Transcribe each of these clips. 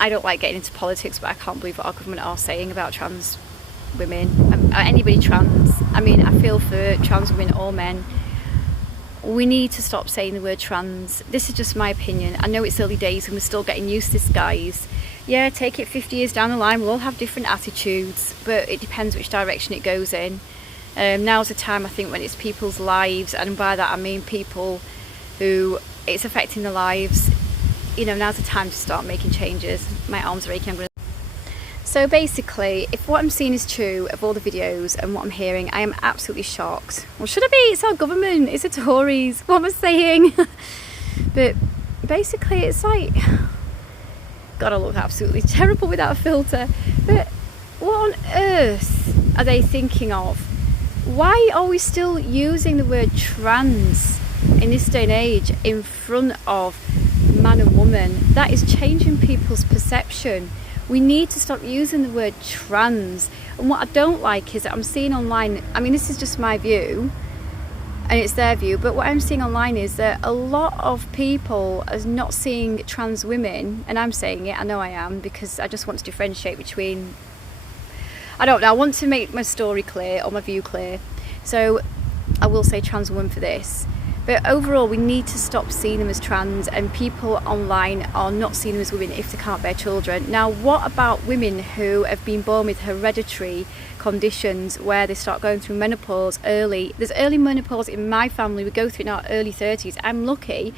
I don't like getting into politics, but I can't believe what our government are saying about trans women, anybody trans. I mean, I feel for trans women or men. We need to stop saying the word trans. This is just my opinion. I know it's early days and we're still getting used to this, guys. Yeah, take it 50 years down the line, we'll all have different attitudes, but it depends which direction it goes in. Now's the time, I think, when it's people's lives, and by that I mean people who it's affecting their lives. You know, now's the time to start making changes. My arms are aching. So basically, if what I'm seeing is true of all the videos and what I'm hearing, I am absolutely shocked. Well, should I be? It's our government, it's the Tories, what am I saying? But basically it's like, God, I look absolutely terrible without a filter. But what on earth are they thinking of? Why are we still using the word trans in this day and age in front of man and woman? That is changing people's perception. We need to stop using the word trans. And what I don't like is that I'm seeing online, I mean, this is just my view and it's their view, but what I'm seeing online is that a lot of people are not seeing trans women, and I'm saying it, I know I am, because I just want to differentiate between, I don't know, I want to make my story clear or my view clear. So I will say trans woman for this. But overall, we need to stop seeing them as trans, and people online are not seeing them as women if they can't bear children. Now, what about women who have been born with hereditary conditions where they start going through menopause early? There's early menopause in my family. We go through it in our early 30s. I'm lucky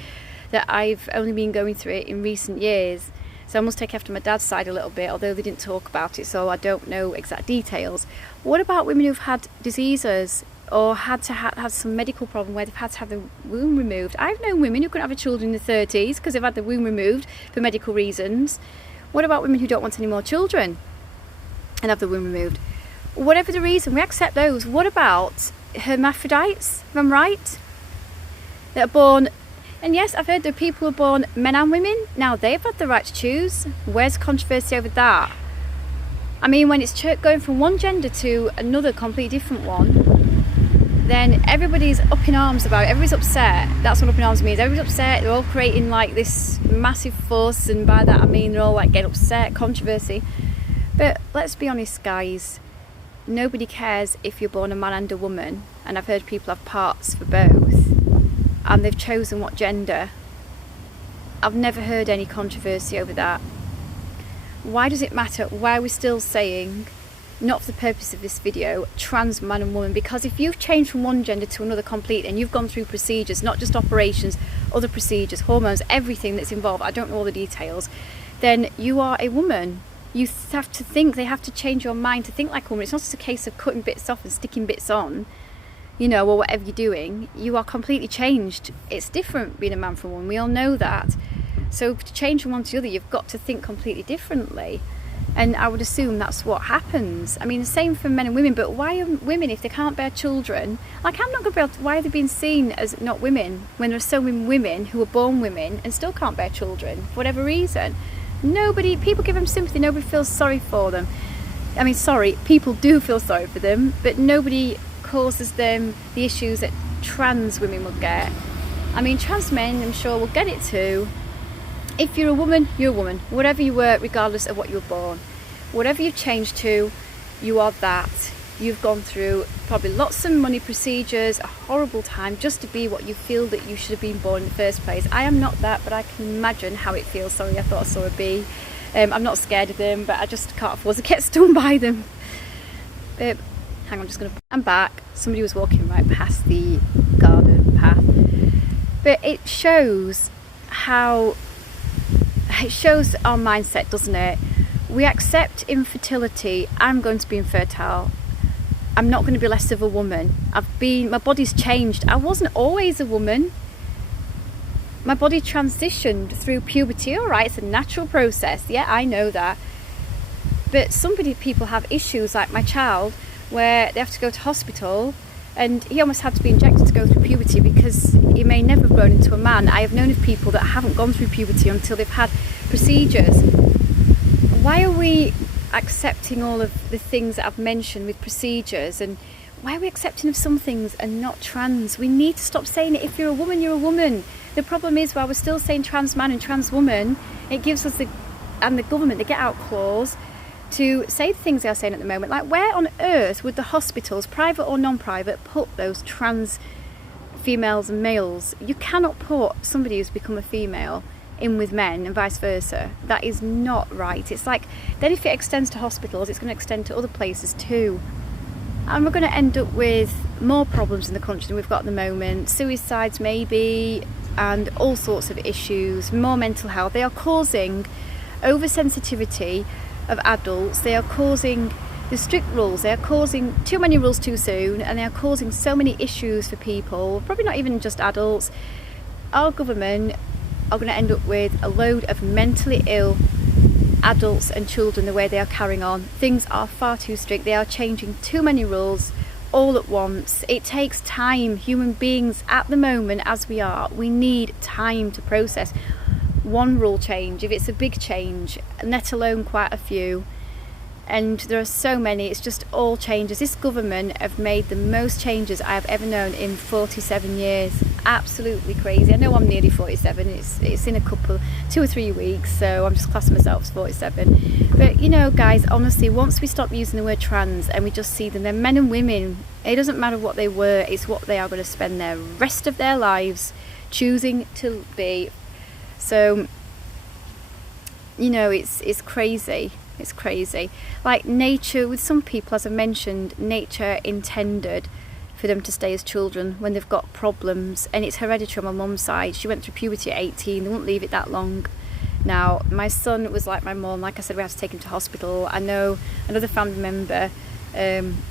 that I've only been going through it in recent years. So I must take after my dad's side a little bit, although they didn't talk about it, so I don't know exact details. What about women who've had diseases or had to have some medical problem where they've had to have the womb removed? I've known women who couldn't have a child in their 30s because they've had the womb removed for medical reasons. What about women who don't want any more children and have the womb removed? Whatever the reason, we accept those. What about hermaphrodites, if I'm right, that are born, and yes, I've heard that people who are born men and women, now they've had the right to choose. Where's the controversy over that? I mean, when it's going from one gender to another completely different one, then everybody's up in arms about it. Everybody's upset. That's what up in arms means. Everybody's upset. They're all creating like this massive fuss, and by that I mean they're all like getting upset, controversy. But let's be honest, guys, nobody cares if you're born a man and a woman, and I've heard people have parts for both, and they've chosen what gender. I've never heard any controversy over that. Why does it matter? Why are we still saying, not for the purpose of this video, trans man and woman? Because if you've changed from one gender to another completely, and you've gone through procedures, not just operations, other procedures, hormones, everything that's involved, I don't know all the details, then you are a woman. You have to think, they have to change your mind to think like a woman. It's not just a case of cutting bits off and sticking bits on, you know, or whatever you're doing. You are completely changed. It's different being a man from a woman, we all know that. So to change from one to the other, you've got to think completely differently. And I would assume that's what happens. I mean, the same for men and women, but why are women, if they can't bear children, like I'm not going to be able to, why are they being seen as not women when there are so many women who are born women and still can't bear children for whatever reason? Nobody, people give them sympathy, nobody feels sorry for them. I mean, sorry, people do feel sorry for them, but nobody causes them the issues that trans women will get. I mean, trans men, I'm sure, will get it too. If you're a woman, you're a woman. Whatever you were, regardless of what you were born. Whatever you've changed to, you are that. You've gone through probably lots of money procedures, a horrible time, just to be what you feel that you should have been born in the first place. I am not that, but I can imagine how it feels. Sorry, I thought I saw a bee. I'm not scared of them, but I just can't afford to get stung by them. Hang on, I'm back. Somebody was walking right past the garden path. But it shows how, it shows our mindset, doesn't it? We accept infertility. I'm going to be infertile. I'm not going to be less of a woman. My body's changed. I wasn't always a woman. My body transitioned through puberty. All right, it's a natural process. Yeah, I know that. But people have issues, like my child, where they have to go to hospital, and he almost had to be injected to go through puberty because he may never have grown into a man. I have known of people that haven't gone through puberty until they've had procedures. Why are we accepting all of the things that I've mentioned with procedures, and why are we accepting of some things and not trans? We need to stop saying it. If you're a woman, you're a woman. The problem is, while we're still saying trans man and trans woman, it gives us the and the government, they get out clause to say the things they are saying at the moment. Like, where on earth would the hospitals, private or non-private, put those trans females and males? You cannot put somebody who's become a female in with men and vice versa. That is not right. It's like, then if it extends to hospitals, it's going to extend to other places too. And we're going to end up with more problems in the country than we've got at the moment. Suicides maybe, and all sorts of issues, more mental health. They are causing oversensitivity of adults. They are causing the strict rules. They are causing too many rules too soon, and they are causing so many issues for people, probably not even just adults. Our government are going to end up with a load of mentally ill adults and children the way they are carrying on. Things are far too strict. They are changing too many rules all at once. It takes time. Human beings at the moment, as we are, we need time to process one rule change, if it's a big change, let alone quite a few. And there are so many. It's just all changes. This government have made the most changes I have ever known in 47 years. Absolutely crazy. I know I'm nearly 47. It's in 2 or 3 weeks, so I'm just classing myself as 47. But you know, guys, honestly, once we stop using the word trans and we just see them, they're men and women. It doesn't matter what they were. It's what they are going to spend their rest of their lives choosing to be. So, you know, it's crazy. It's crazy. Like, nature, with some people, as I mentioned, nature intended for them to stay as children when they've got problems, and it's hereditary on my mum's side. She went through puberty at 18. They won't leave it that long. Now, my son was like my mum. Like I said, we had to take him to hospital. I know another family member,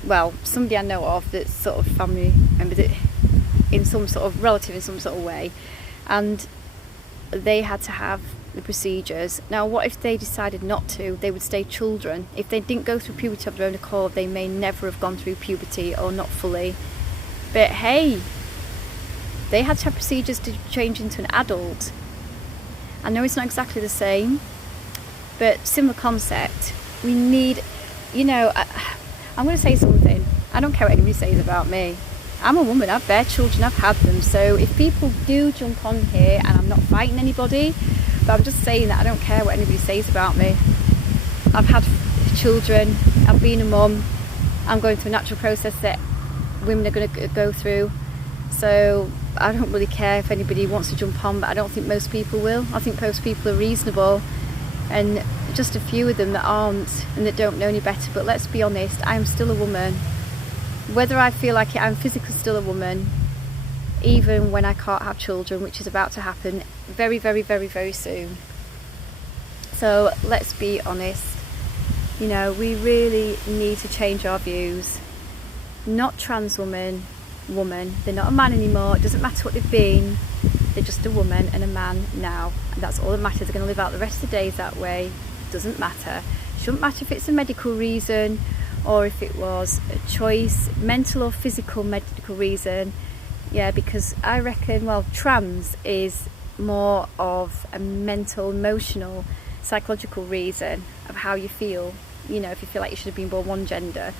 well, somebody I know of that's sort of family member that in some sort of relative in some sort of way, and they had to have the procedures. Now, what if they decided not to? They would stay children. If they didn't go through puberty of their own accord, they may never have gone through puberty, or not fully. But hey, they had to have procedures to change into an adult. I know it's not exactly the same, but similar concept. We need, you know, I'm going to say something. I don't care what anybody says about me. I'm a woman, I've bare children, I've had them. So if people do jump on here, and I'm not fighting anybody, but I'm just saying that I don't care what anybody says about me. I've had children, I've been a mum, I'm going through a natural process that women are going to go through. So I don't really care if anybody wants to jump on, but I don't think most people will. I think most people are reasonable, and just a few of them that aren't and that don't know any better. But let's be honest, I am still a woman. Whether I feel like it, I'm physically still a woman, even when I can't have children, which is about to happen very, very, very, very soon. So let's be honest, you know, we really need to change our views. Not trans woman, they're not a man anymore. It doesn't matter what they've been, they're just a woman and a man now, and that's all that matters. They're going to live out the rest of the days that way. It doesn't matter. It shouldn't matter if it's a medical reason, or if it was a choice, mental or physical medical reason. Yeah, because I reckon, well, trans is more of a mental, emotional, psychological reason of how you feel. You know, if you feel like you should have been born one gender,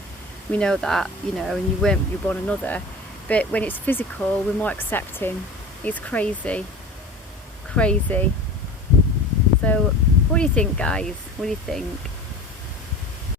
we know that, you know, and you weren't, you were born another. But when it's physical, we're more accepting. It's crazy. Crazy. So what do you think, guys? What do you think?